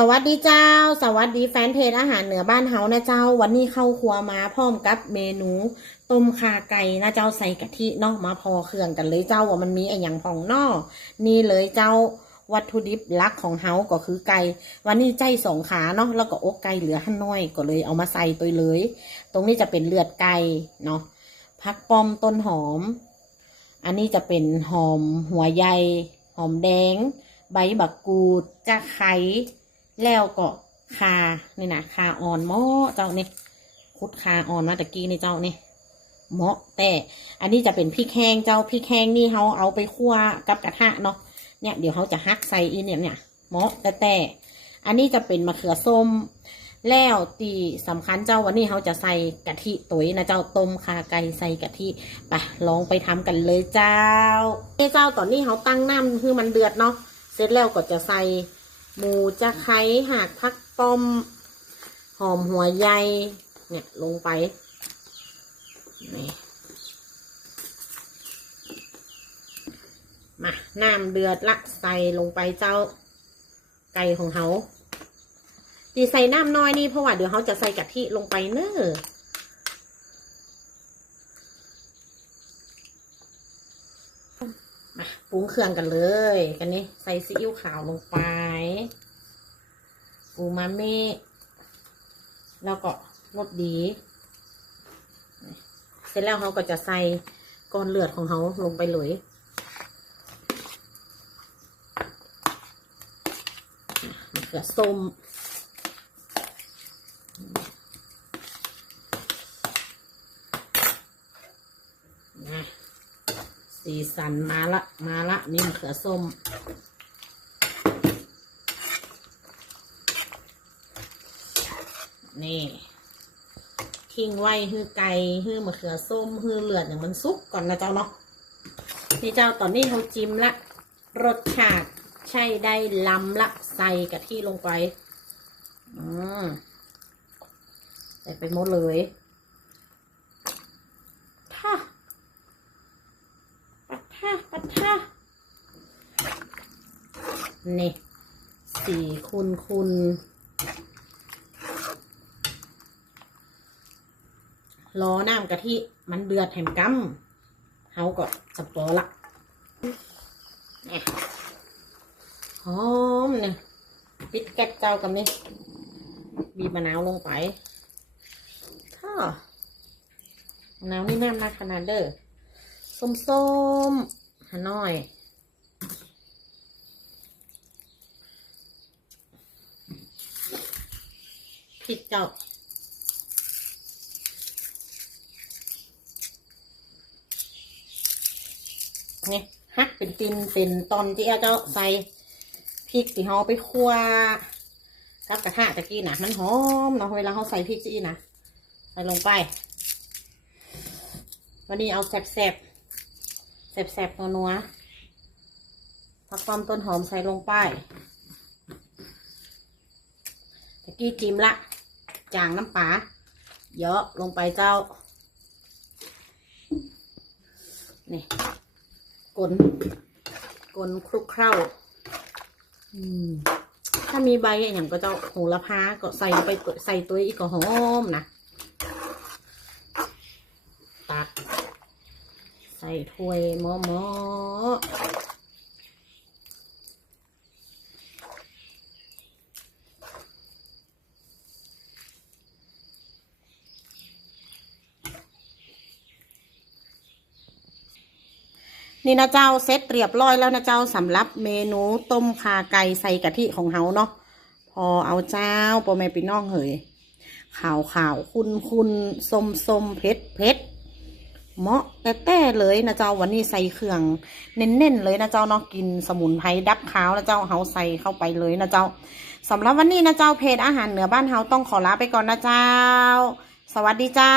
สวัสดีเจ้า สวัสดีแฟนเพจอาหารเหนือบ้านเฮานะเจ้า วันนี้เข้าครัวมาพร้อมกับเมนูต้มข่าไก่นะเจ้าใส่กะทิเนาะมาพอเครื่องกันเลยเจ้าว่ามันมีไอ้อย่างพองนอนี่เลยเจ้าวัตถุดิบหลักของเฮาก็คือไก่ วันนี้ใจสองขาเนาะแล้วก็อกไก่เหลือหันน้อยก็เลยเอามาใส่ตัวเลย ตรงนี้จะเป็นเลือดไก่เนาะพักปอมต้นหอม อันนี้จะเป็นหอมหัวใหญ่หอมแดง ใบบักกูดจะไคร้ แล้วก็คานี่นะคาอ่อนหมาะเจ้านี่คุดคาอ่อนมาตะกี้นี่เจ้านี่เหมาะแต่อันนี้จะเป็นพริกแห้งเจ้าพริกแห้งนี่เขาเอาไปคั่วกับกระทะเนาะเนี่ยเดี๋ยวเขาจะฮักใส่อีเนี่ยเนี่ยเหมาะแต่แต่อันนี้จะเป็นมะเขือส้ม แล้วตีสำคัญเจ้าวันนี้เขาจะใส่กะทิตุ๋ยนะเจ้าต้มคาไก่ใส่กะทิไปลองไปทำกันเลยเจ้าเจ้าตอนนี้เขาตั้งน้ำคือมันเดือดเนาะเสร็จแล้วก็จะใส่ หมูจะไคร้หากพักป้ม หอมหัวใยเนี่ยลงไปนี่มาน้ำเดือดละใส่ลงไปเจ้า ไก่ของเขาดีใส่น้ำน้อยนี่เพราะว่าเดี๋ยวเขาจะใส่กะทิลงไปเนอะมาป รุงเครื่องกันเลยกันนี้ใส่ซีอิ๊วขาวลงไปอูมามิแล้วก็รสดี เสร็จแล้วเขาก็จะใส่ก้อนเลือดของเขาลงไปเลยมะเขือส้ม นะ สีสันมาละ มาละ นี่มะเขือส้ม นี่ทิ้งไว้ฮือไก่ฮือมะเขือส้มฮือเลือดอย่างมันสุกก่อนนะเจ้าเนาะนี่เจ้าตอนนี้เขาจิ้มละ รสชาติใช่ได้ล้ำละใส่กะทิลงไป อืมใส่ไปหมดเลยท่า ปั ดท่าปัดท่านี่สี่คูณคูณรอน้ำกะทิมันเดือดแถมกำเฮาก็สปอละหอมเนี่ยปิดแก๊กเจ้ากันนี่บีบมะนาวลงไปท่ามะนาวนี่น้ำนะขนาดเด้อส้มๆ ฮานอยพริกเจ้านี่ฮักเป็นตินเป็นตอนที่เอาเจ้าใส่พริกที่เขาไปคั่วกับกระทะตะกี้นะมันหอมเนาะเวลาเขาใส่พริกจี้นะใส่ลงไป วันนี้เอาแซ่บๆ แซ่บๆนัวๆผักความต้นหอมใส่ลงไปตะกี้จิ้มละจางน้ำปลาเยอะลงไปเจ้า นี่กลนกลนคลุกเคล้าอืมถ้ามีใบอย่างก็จะโหระพาก็ใส่ไปใส่ตัวอีกก็หอมนะ ตัก ใส่ถ้วยหม้อหม้อนี่นะเจ้าเซตเรียบร้อยแล้วนะเจ้าสำหรับเมนูต้มขาไก่ใส่กะทิของเฮาเนาะพอเอาเจ้าปอแม่ปีน้องเหยขาวขาวคุณคุณส้มส้มเผ็ดเผ็ด เหมาะแต่แต่เลยนะเจ้าวันนี้ใส่เครื่องเน้นๆเลยนะเจ้าเนาะกินสมุนไพรดับขาวนะเจ้าเฮาใส่เข้าไปเลยนะเจ้าสำหรับวันนี้นะเจ้าเพจอาหารเหนือบ้านเฮาต้องขอลาไปก่อนนะเจ้า สวัสดีเจ้า